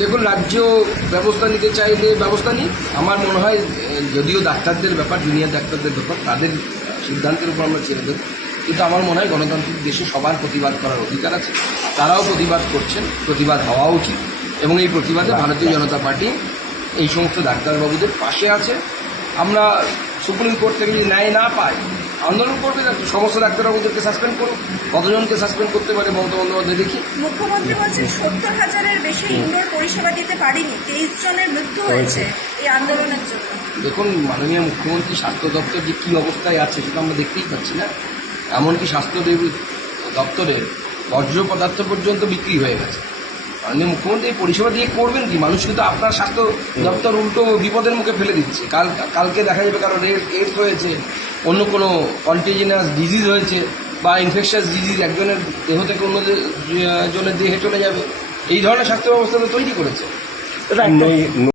দেখুন, রাজ্য ব্যবস্থা নিতে চাইলে ব্যবস্থা নিই। আমার মনে হয় যদিও ডাক্তারদের ব্যাপার, জুনিয়র ডাক্তারদের ব্যাপার, তাদের সিদ্ধান্তের উপর আমরা ছেড়ে দেব, কিন্তু আমার মনে হয় গণতান্ত্রিক দেশে সবার প্রতিবাদ করার অধিকার আছে। তারাও প্রতিবাদ করছেন, প্রতিবাদ হওয়া উচিত, এবং এই প্রতিবাদে ভারতীয় জনতা পার্টি এই সমস্ত ডাক্তারবাবুদের পাশে আছে। আমরা সুপ্রিম কোর্ট থেকে যদি ন্যায় না পাই, আন্দোলন করবে, সমস্ত ডাক্তারবাবুদেরকে সাসপেন্ড করুন। কতজনকে সাসপেন্ড করতে পারে মমতা বন্দ্যোপাধ্যায় দেখি। মুখ্যমন্ত্রী বলছেন 70,000-এর বেশি ইনডোর পরিষেবা দিতে পারিনি, 23 জনের মৃত্যু হয়েছে এই আন্দোলনের জন্য। দেখুন, মাননীয় মুখ্যমন্ত্রী স্বাস্থ্য দপ্তর যে কী অবস্থায় আছে সেটা আমরা দেখতেই পাচ্ছি না। এমনকি স্বাস্থ্য দপ্তরের বর্জ্য পদার্থ পর্যন্ত বিক্রি হয়ে গেছে। মাননীয় মুখ্যমন্ত্রী এই পরিষেবা দিয়ে করবেন কি? মানুষকে তো আপনার স্বাস্থ্য দপ্তর উল্টো বিপদের মুখে ফেলে দিচ্ছে। কালকে দেখা যাবে কারণ এডস হয়েছে, অন্য কোনো কন্টিজিনাস ডিজিজ হয়েছে বা ইনফেকশাস ডিজিজ একজনের দেহ থেকে অন্য জনের দেহে চলে যাবে। এই ধরনের স্বাস্থ্য ব্যবস্থা তো তৈরি করেছে।